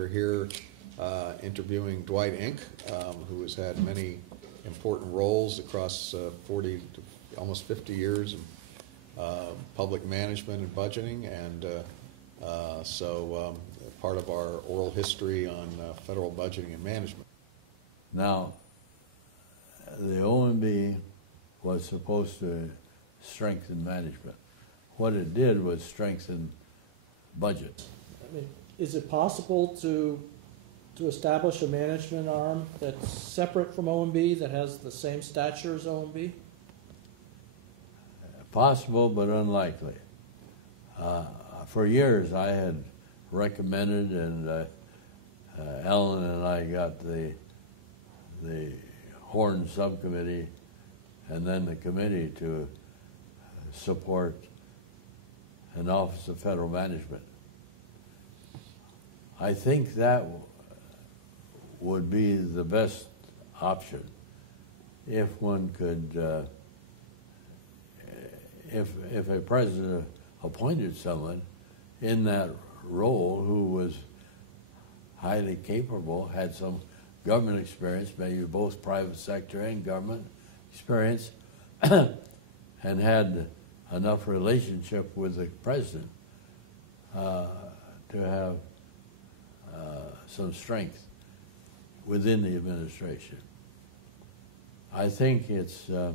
we're here interviewing Dwight Inc., who has had many important roles across 40 to almost 50 years in public management and budgeting, and so part of our oral history on federal budgeting and management. Now, the OMB was supposed to strengthen management. What it did was strengthen budget. I mean, is it possible to establish a management arm that's separate from OMB, that has the same stature as OMB? Possible, but unlikely. For years, I had recommended, and Ellen and I got the Horn subcommittee and then the committee to support an Office of Federal Management. I think that would be the best option if one could, if a president appointed someone in that role who was highly capable, had some government experience, maybe both private sector and government experience, and had enough relationship with the president to have some strength within the administration. I think it's a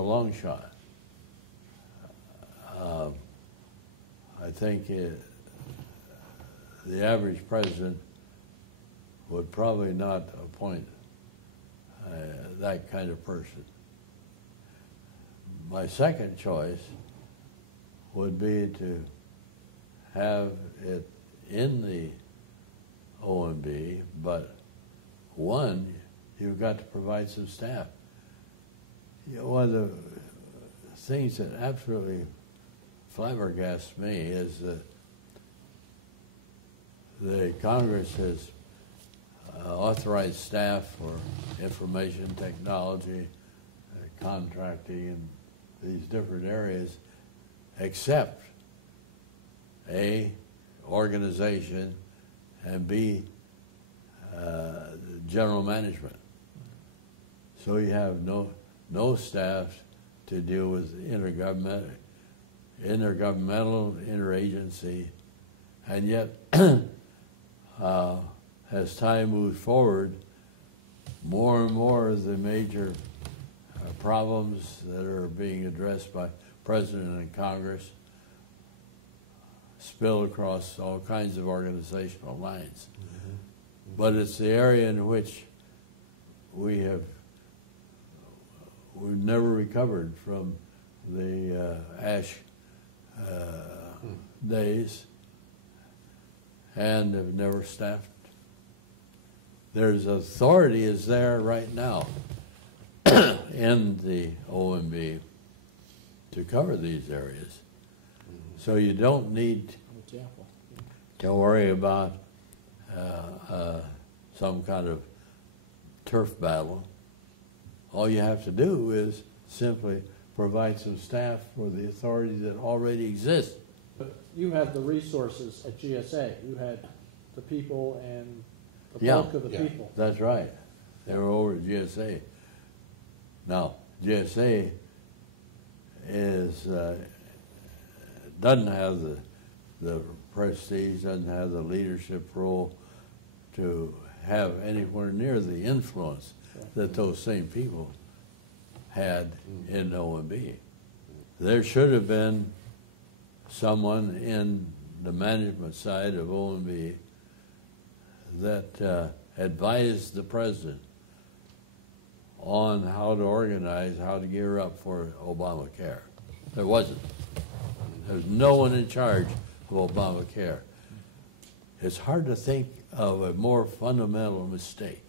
long shot. I think the average president would probably not appoint that kind of person. My second choice would be to have it in the OMB, but one, you've got to provide some staff. You know, one of the things that absolutely flabbergasts me is that the Congress has authorized staff for information technology, contracting, and these different areas, except A, organization, and B, general management. So you have no staff to deal with intergovernmental, interagency, and yet as time moves forward, more and more of the major problems that are being addressed by President and Congress spill across all kinds of organizational lines. Mm-hmm. But it's the area in which we've never recovered from the Ash days, and have never staffed. There's authority is there right now in the OMB to cover these areas. So you don't need to worry about some kind of turf battle. All you have to do is simply provide some staff for the authority that already exists. But you had the resources at GSA. You had the people and the Yeah. bulk of the Yeah. people. That's right. They were over at GSA. Now, GSA doesn't have the prestige, doesn't have the leadership role to have anywhere near the influence that those same people had in OMB. There should have been someone in the management side of OMB that advised the president on how to organize, how to gear up for Obamacare. There wasn't. There's no one in charge of Obamacare. It's hard to think of a more fundamental mistake.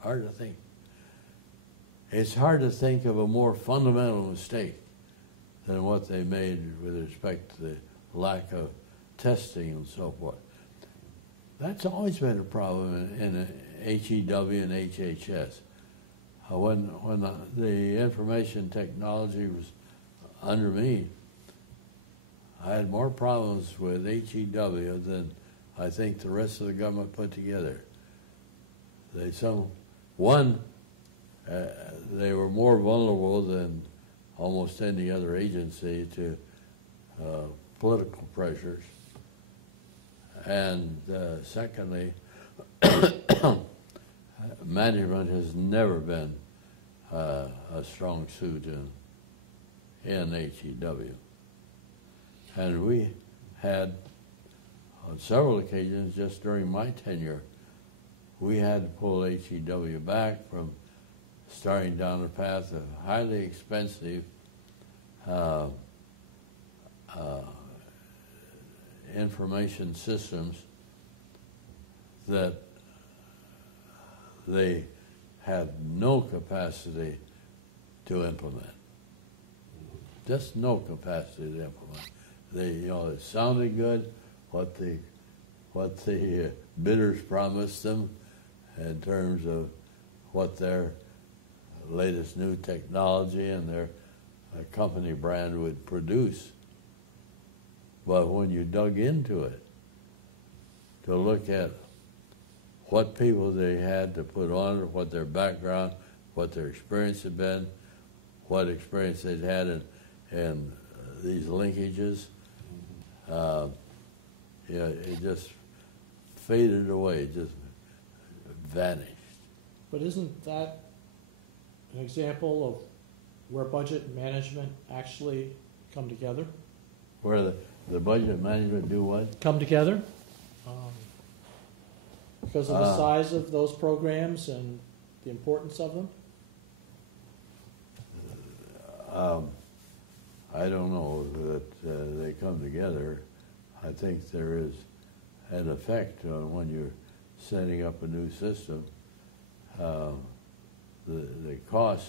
Hard to think. It's hard to think of a more fundamental mistake than what they made with respect to the lack of testing and so forth. That's always been a problem in HEW and HHS. When the information technology was under me, I had more problems with HEW than I think the rest of the government put together. They were more vulnerable than almost any other agency to political pressures. And secondly, management has never been a strong suit in HEW. And we had, on several occasions, just during my tenure, we had to pull HEW back from starting down a path of highly expensive information systems that they had no capacity to implement. Just no capacity to implement. It sounded good, what the bidders promised them in terms of what their latest new technology and their company brand would produce. But when you dug into it to look at what people they had to put on it, what their background, what their experience had been, what experience they'd had in these linkages, it just faded away, just vanished. But isn't that an example of where budget and management actually come together? Where the budget management do what? Come together? Because of the size of those programs and the importance of them? I don't know that they come together. I think there is an effect on when you're setting up a new system. The cost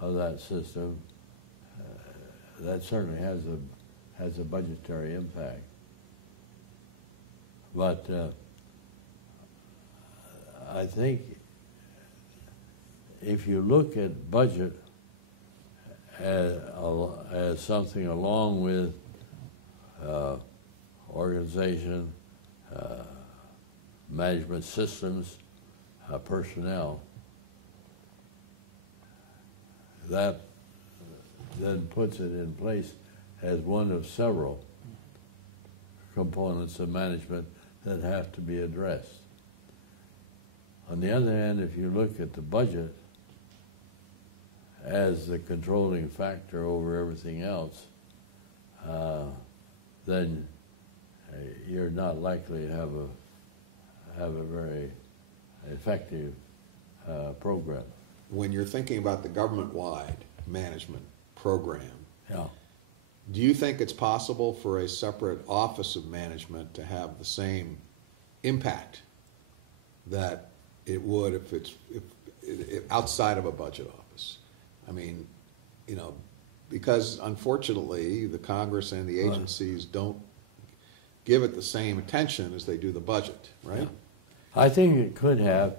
of that system, that certainly has a budgetary impact. But I think if you look at budget as something along with organization, management systems, personnel, that then puts it in place as one of several components of management that have to be addressed. On the other hand, if you look at the budget as the controlling factor over everything else, then you're not likely to have a very effective program. When you're thinking about the government-wide management program, Yeah. do you think it's possible for a separate office of management to have the same impact that it would if outside of a budget office? I mean, because unfortunately the Congress and the agencies don't give it the same attention as they do the budget, right? I think it could have,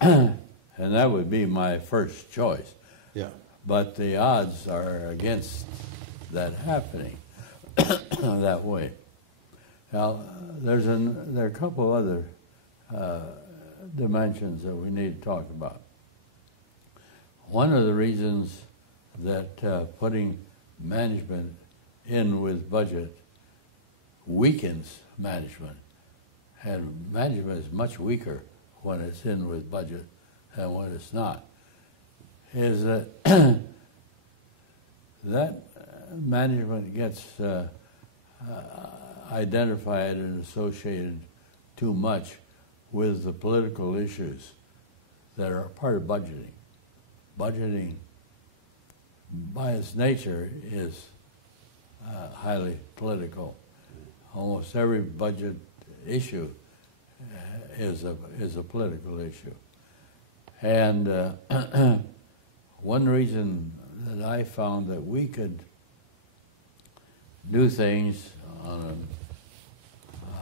and that would be my first choice. Yeah. But the odds are against that happening that way. Now, there are a couple of other dimensions that we need to talk about. One of the reasons that putting management in with budget weakens management, and management is much weaker when it's in with budget than when it's not, is that that management gets identified and associated too much with the political issues that are part of budgeting. Budgeting, by its nature, is highly political. Almost every budget issue is a political issue. And one reason that I found that we could do things on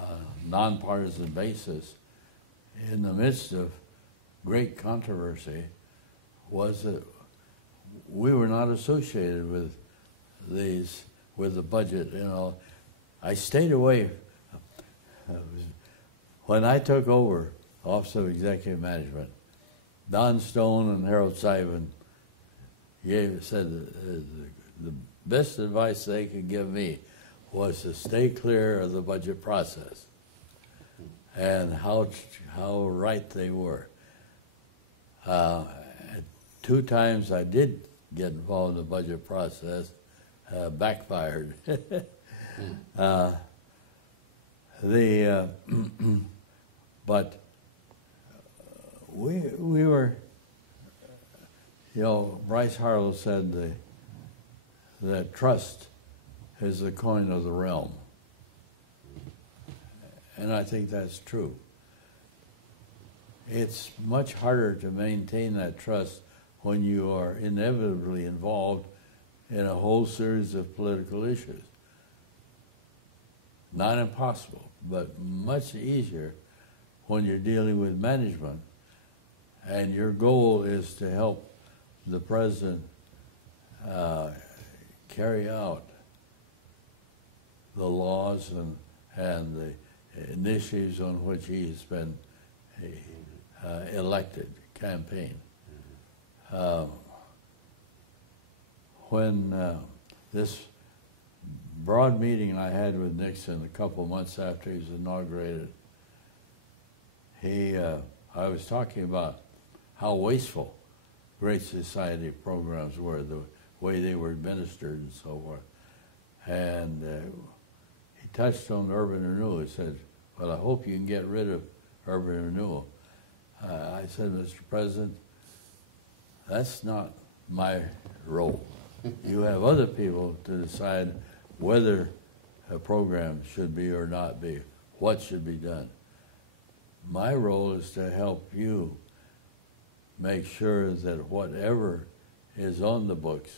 a nonpartisan basis in the midst of great controversy was that we were not associated with these with the budget, I stayed away. When I took over Office of Executive Management, Don Stone and Harold Simon said the best advice they could give me was to stay clear of the budget process, and how right they were. 2 times I did get involved in the budget process, backfired. But we were, Bryce Harlow said that trust is the coin of the realm. And I think that's true. It's much harder to maintain that trust when you are inevitably involved in a whole series of political issues. Not impossible, but much easier when you're dealing with management and your goal is to help the president carry out the laws and the initiatives on which he has been elected, campaign. When this broad meeting I had with Nixon a couple months after he was inaugurated, I was talking about how wasteful Great Society programs were, the way they were administered and so forth. And he touched on urban renewal. He said, well, I hope you can get rid of urban renewal. I said, Mr. President, that's not my role. You have other people to decide whether a program should be or not be, what should be done. My role is to help you make sure that whatever is on the books,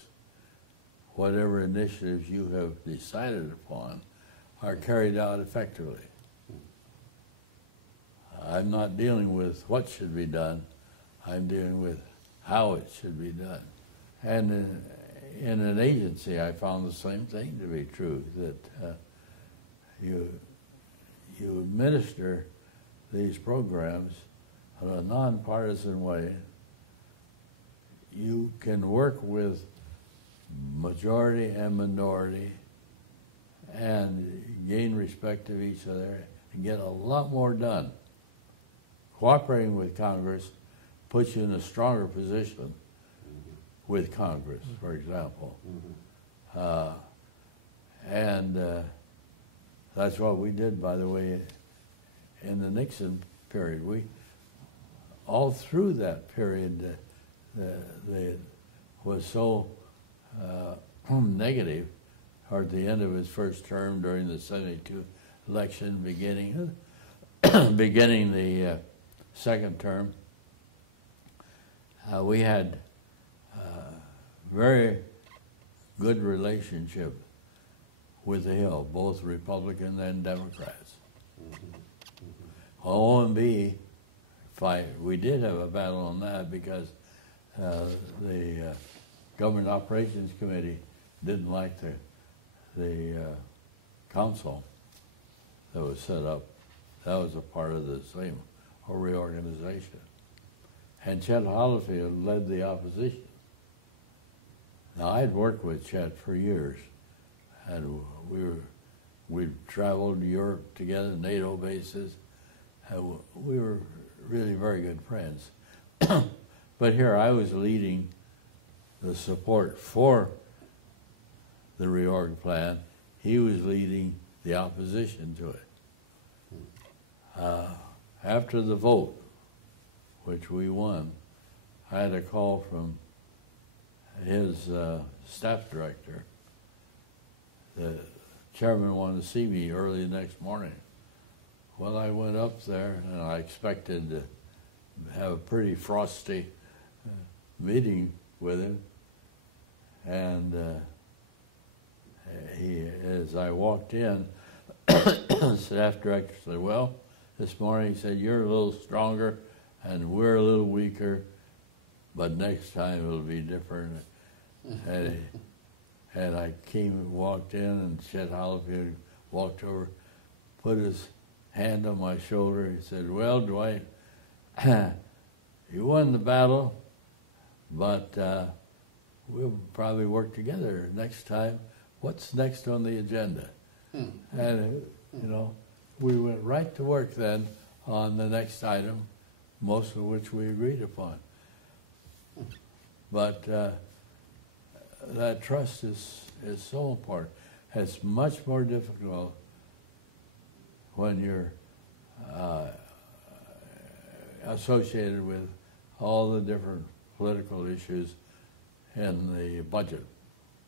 whatever initiatives you have decided upon, are carried out effectively. I'm not dealing with what should be done, I'm dealing with how it should be done. And in an agency, I found the same thing to be true, that you administer these programs in a nonpartisan way. You can work with majority and minority and gain respect of each other and get a lot more done. Cooperating with Congress puts you in a stronger position with Congress, for example. And that's what we did, by the way, in the Nixon period. We, all through that period, they was so negative toward the end of his first term during the 72 election, beginning the second term. We had very good relationship with the Hill, both Republican and Democrats. OMB fight, we did have a battle on that because the Government Operations Committee didn't like the council that was set up. That was a part of the same reorganization. And Chet Hollifield led the opposition. Now, I'd worked with Chet for years, and we traveled to Europe together, NATO bases. We were really very good friends. But here I was leading the support for the reorg plan. He was leading the opposition to it. After the vote, which we won, I had a call from his staff director. The chairman wanted to see me early the next morning. Well, I went up there and I expected to have a pretty frosty meeting with him. And as I walked in, the staff director said, well, this morning he said, you're a little stronger and we're a little weaker, but next time it'll be different. And I came and walked in, and Chet Hollifield walked over, put his hand on my shoulder. He said, "Well, Dwight, you won the battle, but we'll probably work together next time. What's next on the agenda?" And, we went right to work then on the next item, most of which we agreed upon. But that trust is so important. It's much more difficult when you're associated with all the different political issues in the budget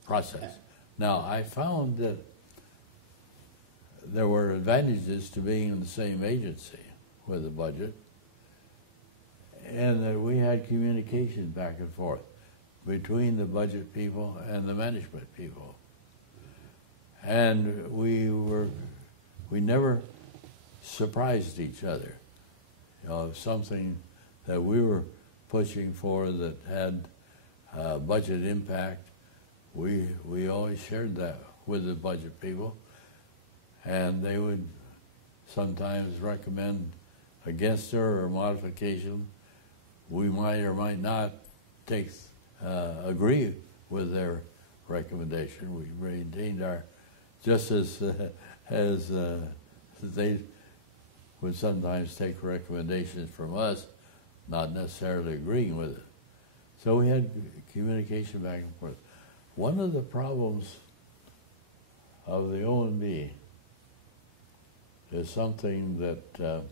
process. Now, I found that there were advantages to being in the same agency with the budget, and that we had communication back and forth between the budget people and the management people. And we never surprised each other. Something that we were pushing for that had budget impact, we always shared that with the budget people, and they would sometimes recommend against her or modification. We might or might not agree with their recommendation. We maintained our, just as they would sometimes take recommendations from us, not necessarily agreeing with it. So we had communication back and forth. One of the problems of the OMB is something that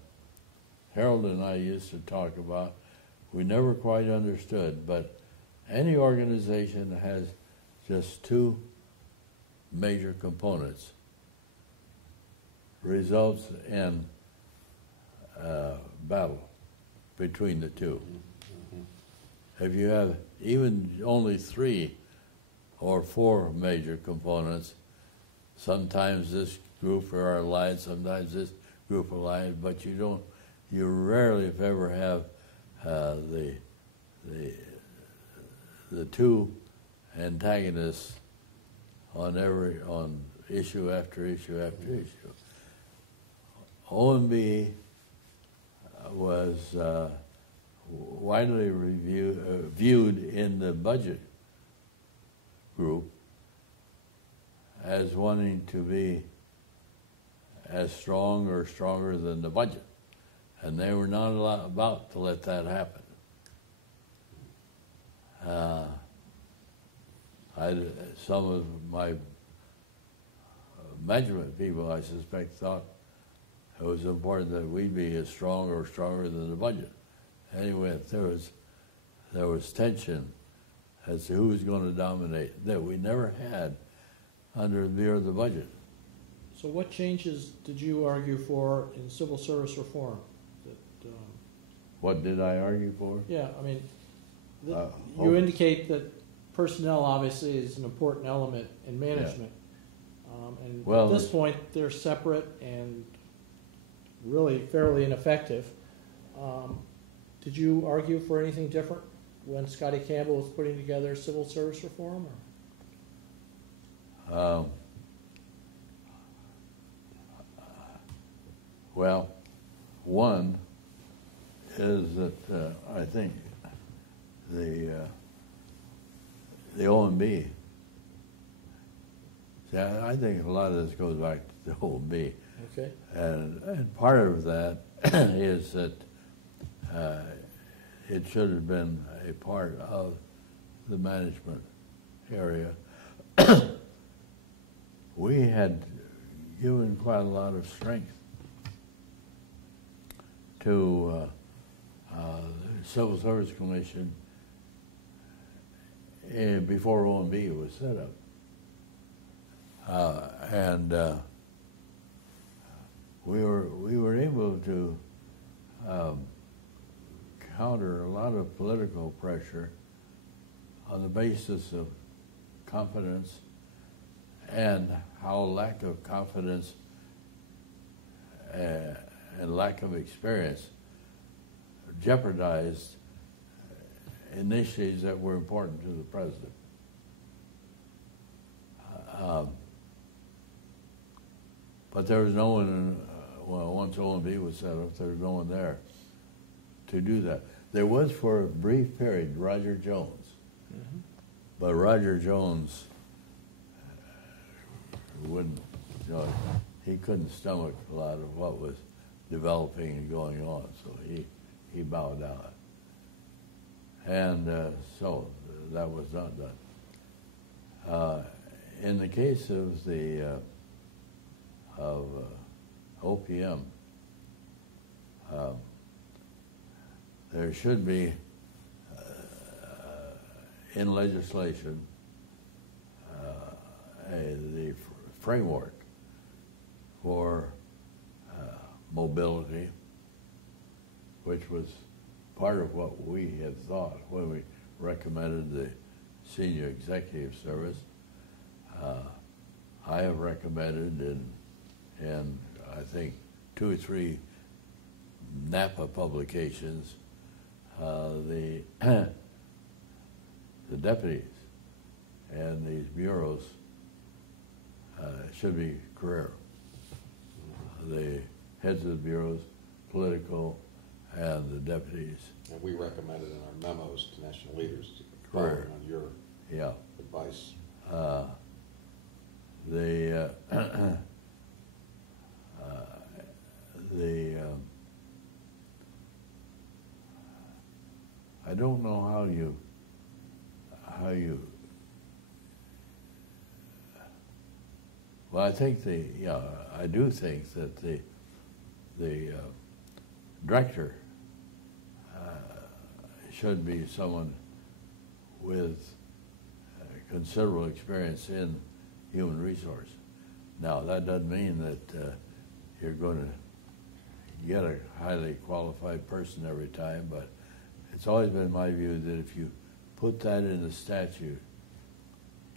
Harold and I used to talk about. We never quite understood, but any organization has just two major components. Results in battle between the two. If you have even only 3 or 4 major components, sometimes this group are allied, sometimes this group allied, but you rarely, if ever, have the two antagonists on issue after issue after issue. OMB was widely viewed in the budget group as wanting to be as strong or stronger than the budget, and they were not about to let that happen. Some of my management people, I suspect, thought it was important that we be as strong or stronger than the budget. Anyway, there was tension as to who was going to dominate that we never had under the Bureau of the Budget. So what changes did you argue for in civil service reform? What did I argue for? Yeah, I mean, you indicate that personnel obviously is an important element in management. And at this point, they're separate and really fairly ineffective. Did you argue for anything different when Scotty Campbell was putting together civil service reform? Well, one is that I think the OMB, I think a lot of this goes back to the OMB. Okay. And part of that is that it should have been a part of the management area. We had given quite a lot of strength to the Civil Service Commission before OMB was set up, and we were able to counter a lot of political pressure on the basis of confidence and how lack of confidence and lack of experience jeopardized initiatives that were important to the president. But there was no one, once O&B was set up, there was no one there to do that. There was for a brief period Roger Jones, but Roger Jones wouldn't, he couldn't stomach a lot of what was developing and going on, so he bowed out. And so that was not done. In the case of the OPM, there should be in legislation the framework for mobility, which was part of what we had thought when we recommended the senior executive service. I have recommended in I think 2 or 3 NAPA publications the deputies and these bureaus should be career. The heads of the bureaus, political, and the deputies. And we recommended in our memos to national leaders to Career. follow on your advice. I don't know how you well, I think I do think that the director should be someone with considerable experience in human resource. Now, that doesn't mean that you're going to get a highly qualified person every time, but it's always been my view that if you put that in the statute,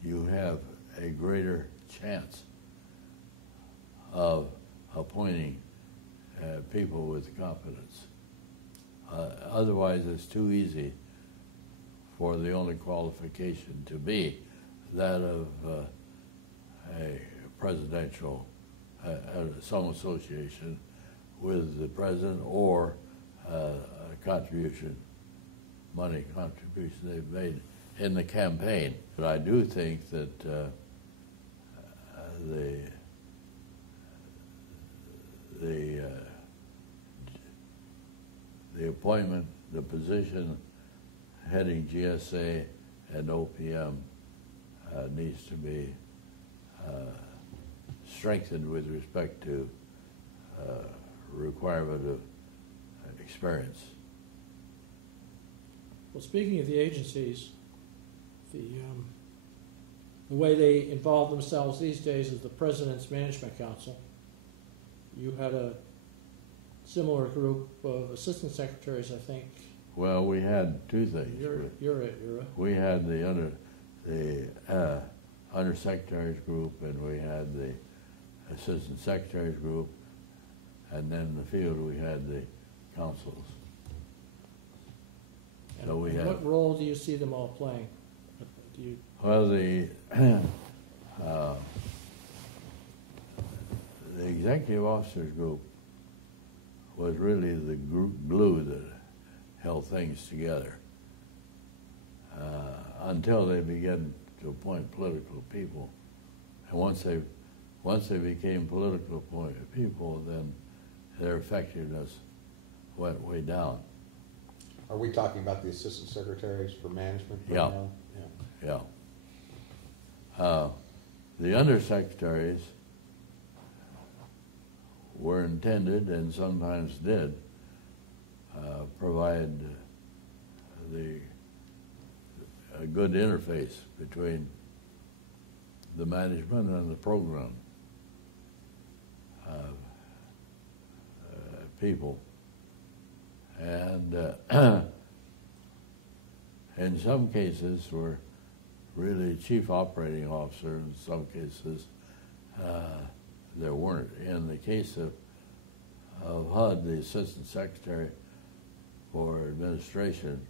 you have a greater chance of appointing people with competence. Otherwise, it's too easy for the only qualification to be that of a presidential, some association with the president or a contribution, money contribution they've made in the campaign. But I do think that the appointment, the position heading GSA and OPM needs to be strengthened with respect to requirement of experience. Well, speaking of the agencies, the way they involve themselves these days is the President's Management Council. You had a similar group of assistant secretaries, I think. Well, we had 2 things. You're it. We had the undersecretaries group, and we had the assistant secretaries group, and then in the field we had the councils. And so we had, what role do you see them all playing? Well, the executive officers group was really the glue that held things together until they began to appoint political people. And once they became political people, then their effectiveness went way down. Are we talking about the assistant secretaries for management? Yeah. Yeah. The undersecretaries were intended, and sometimes did, provide a good interface between the management and the program people. And in some cases were really chief operating officer, in some cases there weren't. In the case of HUD, the assistant secretary for administration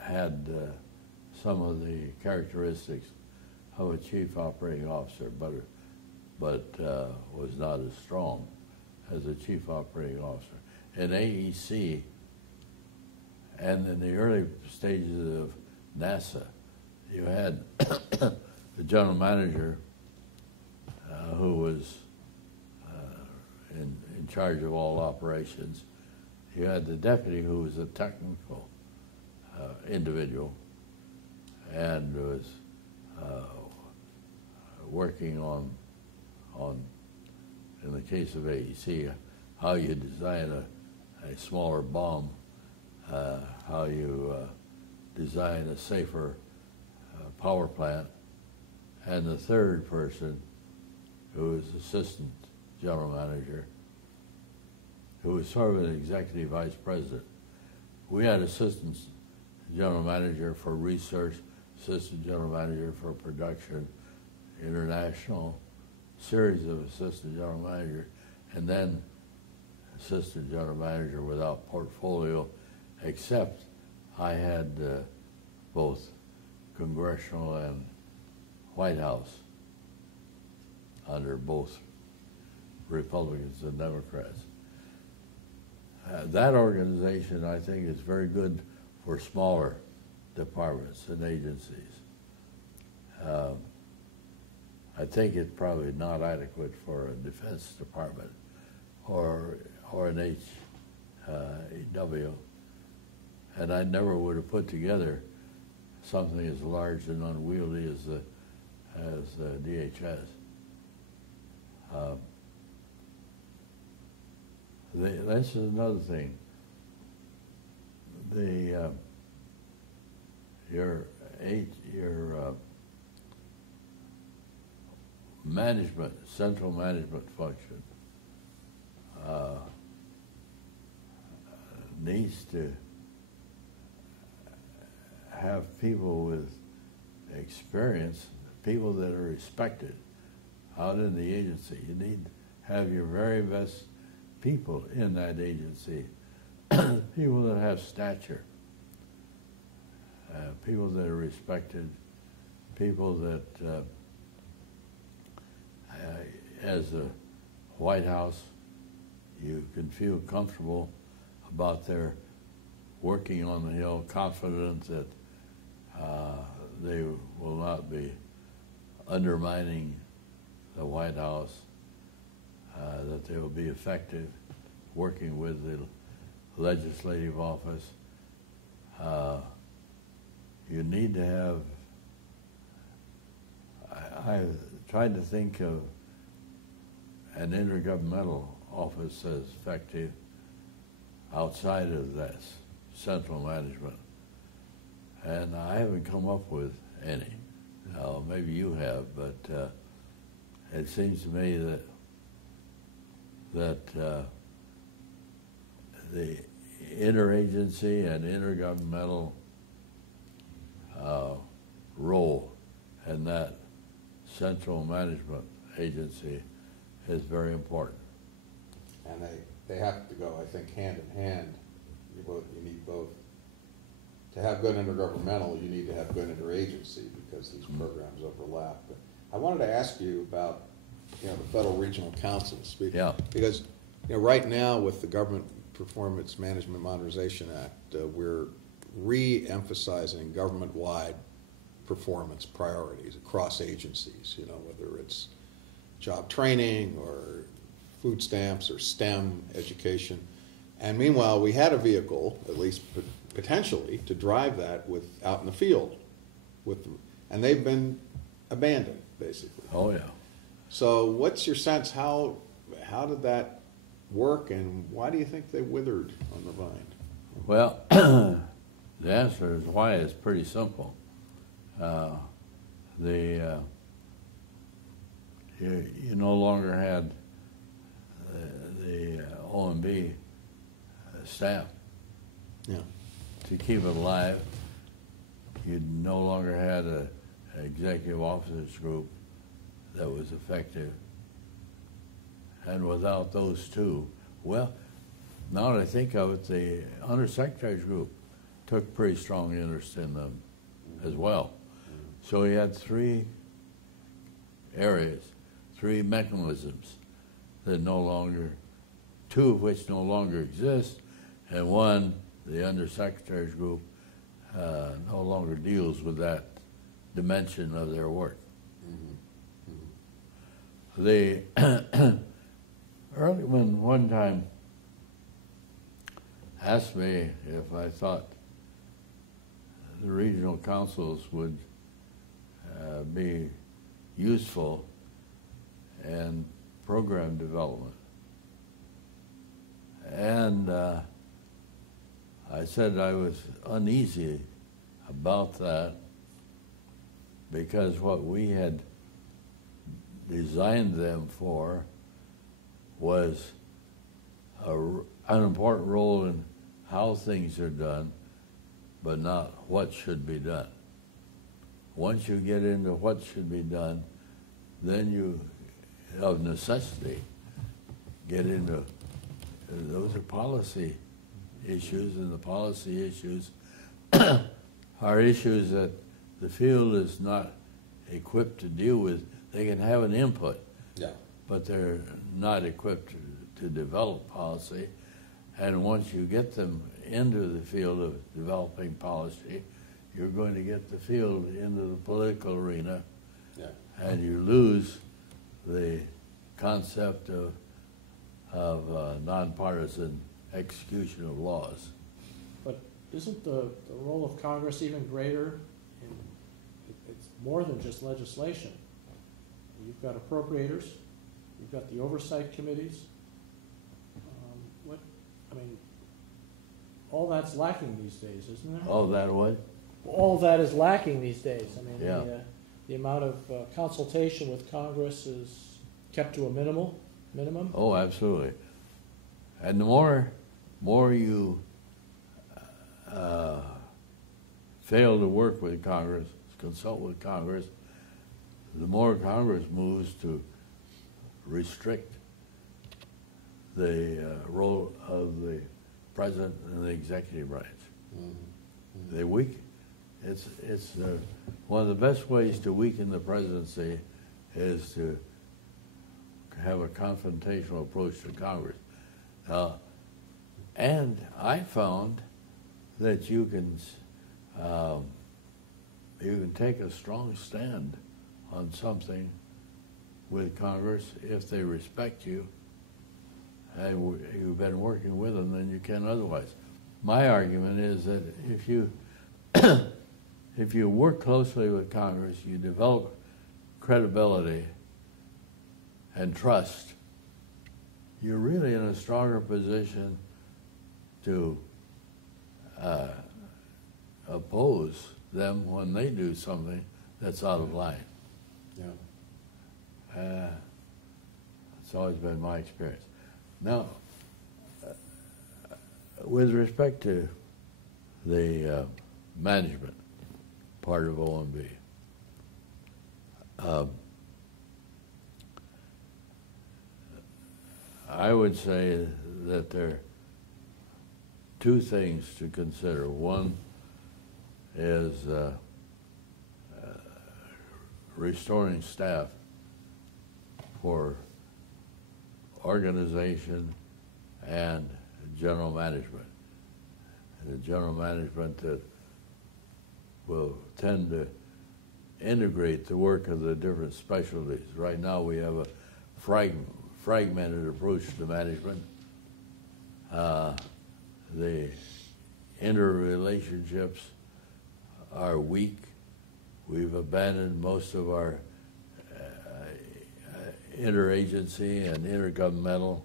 had some of the characteristics of a chief operating officer, but was not as strong as a chief operating officer. In AEC and in the early stages of NASA, you had the general manager who was in charge of all operations. You had the deputy who was a technical individual and was working on, in the case of AEC, how you design a smaller bomb, how you design a safer power plant, and the third person, who was assistant general manager, who was sort of an executive vice president. We had assistant general manager for research, assistant general manager for production, international, series of assistant general manager, and then assistant general manager without portfolio, except I had both congressional and White House under both Republicans and Democrats. That organization, I think, is very good for smaller departments and agencies. I think it's probably not adequate for a Defense Department or an HEW, and I never would have put together something as large and unwieldy as the DHS. That's another thing. Your management, central management function needs to have people with experience, people that are respected out in the agency. You need to have your very best people in that agency, people that have stature, people that are respected, people that, as the White House, you can feel comfortable about their working on the Hill, confident that they will not be undermining the White House, that they will be effective working with the legislative office. You need to have, I tried to think of an intergovernmental office as effective outside of that central management, and I haven't come up with any. Now, maybe you have, but it seems to me that the interagency and intergovernmental role in that central management agency is very important. And they have to go, I think, hand in hand. You need both. To have good intergovernmental, you need to have good interagency because these programs overlap. But I wanted to ask you about, the Federal Regional Councils. Yeah. Because, right now with the Government Performance Management Modernization Act, we're re-emphasizing government-wide performance priorities across agencies, whether it's job training or food stamps or STEM education. And meanwhile, we had a vehicle, at least potentially, to drive that out in the field, and they've been abandoned, basically. Oh, yeah. So what's your sense, how did that work, and why do you think they withered on the vine? Well, the answer is why is pretty simple. You no longer had the OMB staff. Yeah. To keep it alive, you no longer had an executive officers group that was effective. And without those two, well, now that I think of it, the undersecretary's group took pretty strong interest in them as well. So he had three areas, 3 mechanisms that no longer, 2 of which no longer exist, and 1, the Undersecretary's group, no longer deals with that dimension of their work. They Ehrlichman one time asked me if I thought the regional councils would be useful in program development. And I said I was uneasy about that because what we had designed them for was an important role in how things are done, but not what should be done. Once you get into what should be done, then you, of necessity, get into, those are policy issues, and the policy issues are issues that the field is not equipped to deal with. They can have an input, but they're not equipped to develop policy. And once you get them into the field of developing policy, you're going to get the field into the political arena, and you lose the concept of nonpartisan execution of laws. But isn't the role of Congress even greater? It's more than just legislation. You've got appropriators, you've got the oversight committees. All that's lacking these days, isn't there? Oh, that what? All that is lacking these days. I mean, yeah. The amount of consultation with Congress is kept to a minimum. Oh, absolutely. And the more you fail to work with Congress, consult with Congress, the more Congress moves to restrict the role of the president and the executive branch. They weaken. It's one of the best ways to weaken the presidency is to have a confrontational approach to Congress. And I found that you can take a strong stand on something with Congress if they respect you and you've been working with them than you can otherwise. My argument is that if you if you work closely with Congress, you develop credibility and trust, you're really in a stronger position to oppose them when they do something that's out of line. It's always been my experience. Now, with respect to the management part of OMB, I would say that there are 2 things to consider. One is restoring staff for organization and general management. The general management that will tend to integrate the work of the different specialties. Right now we have a fragmented approach to management. The interrelationships are weak. We've abandoned most of our interagency and intergovernmental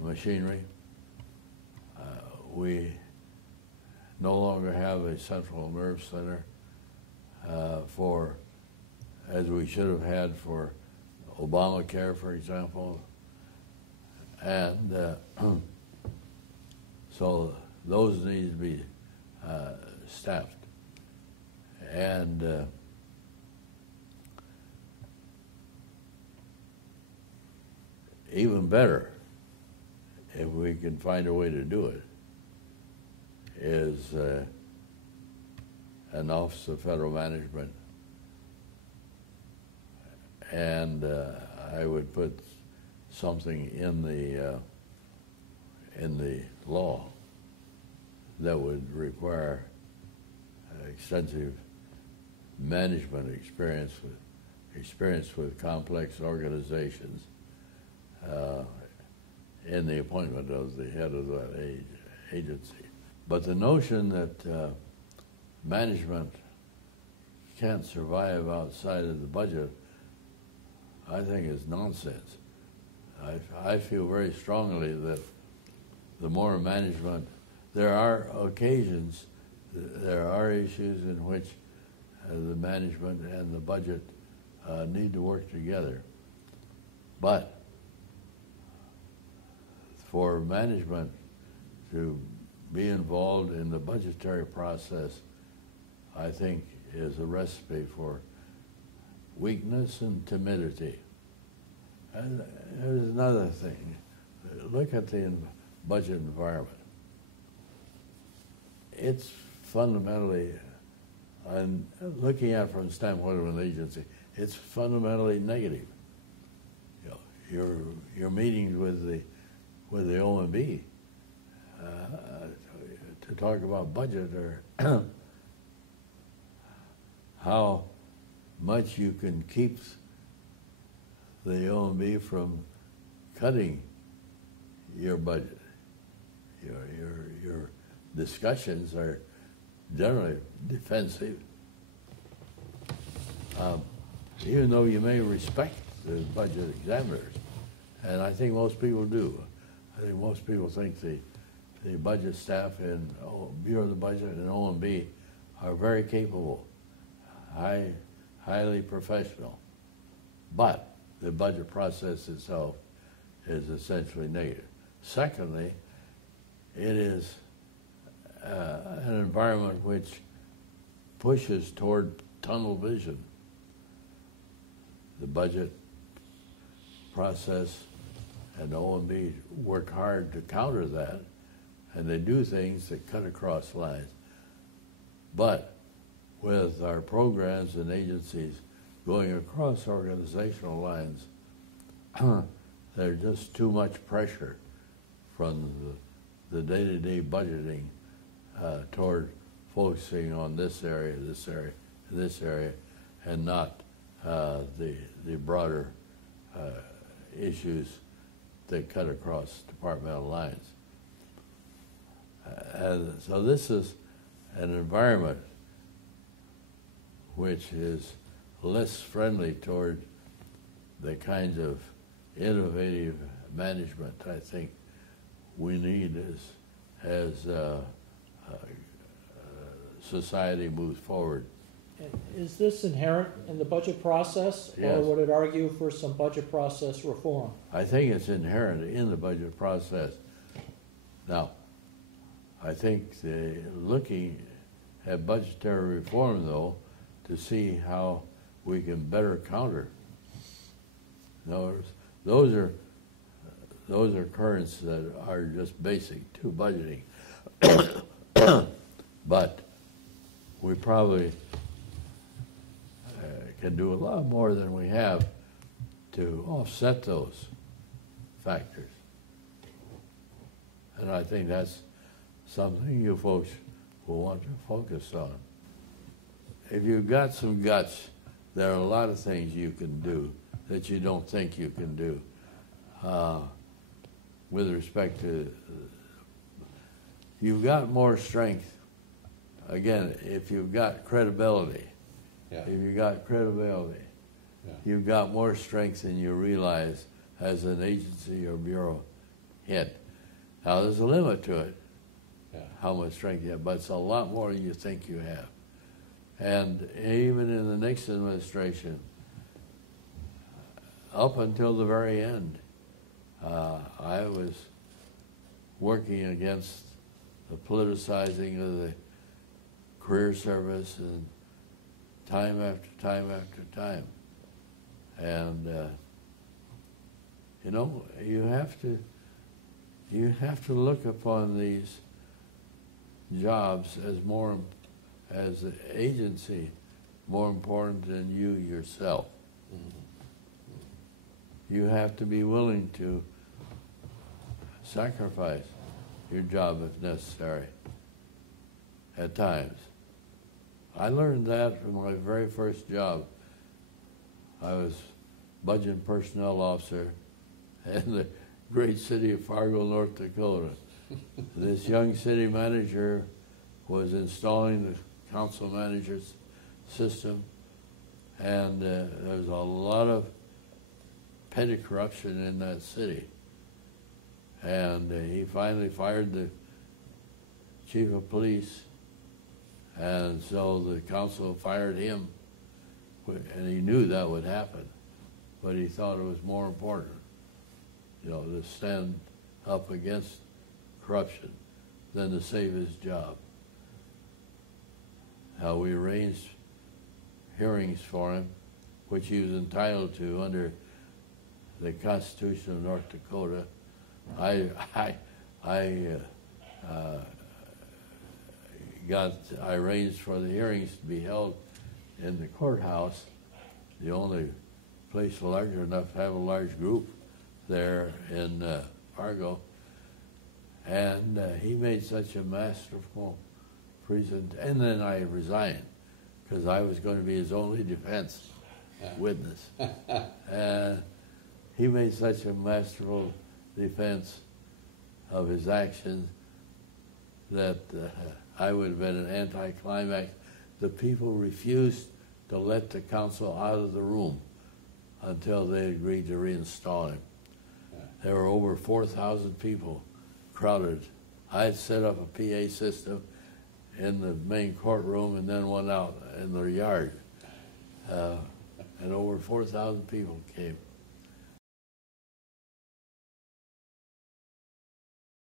machinery. We no longer have a central nerve center as we should have had for Obamacare, for example. And so those need to be staffed. And even better, if we can find a way to do it, is an Office of Federal Management and I would put something in the law that would require extensive management experience with complex organizations in the appointment of the head of that agency. But the notion that management can't survive outside of the budget, I think is nonsense. I feel very strongly that the more management, there are occasions, there are issues in which the management and the budget need to work together. But for management to be involved in the budgetary process, I think is a recipe for weakness and timidity. And there's another thing. Look at the budget environment. It's fundamentally, and looking at it from the standpoint of an agency, it's fundamentally negative. You know, your meetings with the OMB to talk about budget or how much you can keep the OMB from cutting your budget. Your discussions are generally defensive, even though you may respect the budget examiners, and I think most people do. I think most people think the budget staff in Bureau of the Budget and OMB are very capable, highly professional, but the budget process itself is essentially negative. Secondly, it is an environment which pushes toward tunnel vision. The budget process and OMB work hard to counter that, and they do things that cut across lines. But with our programs and agencies going across organizational lines, there's just too much pressure from the day-to-day budgeting toward focusing on this area, and not the broader issues that cut across departmental lines. And so this is an environment which is less friendly toward the kinds of innovative management I think we need as society moves forward. Is this inherent in the budget process, Yes. or would it argue for some budget process reform? I think it's inherent in the budget process. Now, I think looking at budgetary reform, though, to see how we can better counter. Those are currents that are just basic to budgeting. But we probably can do a lot more than we have to offset those factors. And I think that's something you folks will want to focus on. If you've got some guts, there are a lot of things you can do that you don't think you can do with respect to, you've got more strength. Again, if you've got credibility, you've got more strength than you realize as an agency or bureau head. Now, there's a limit to it, how much strength you have, but it's a lot more than you think you have. And even in the Nixon administration, up until the very end, I was working against the politicizing of the career service and time after time after time. And you have to look upon these jobs as an agency more important than you yourself. you have to be willing to sacrifice your job if necessary at times. I learned that from my very first job. I was budget and personnel officer in the great city of Fargo, North Dakota. This young city manager was installing the council manager's system, and there was a lot of petty corruption in that city. And he finally fired the chief of police, and so the council fired him, and he knew that would happen, but he thought it was more important, to stand up against corruption than to save his job. How we arranged hearings for him, which he was entitled to under the Constitution of North Dakota. I arranged for the hearings to be held in the courthouse, the only place large enough to have a large group there in Fargo. And he made such a masterful presentation. And then I resigned because I was going to be his only defense witness. And he made such a masterful defense of his actions that I would have been an anticlimax. The people refused to let the council out of the room until they agreed to reinstall him. There were over 4,000 people crowded. I had set up a PA system in the main courtroom and then one out in the yard. And over 4,000 people came.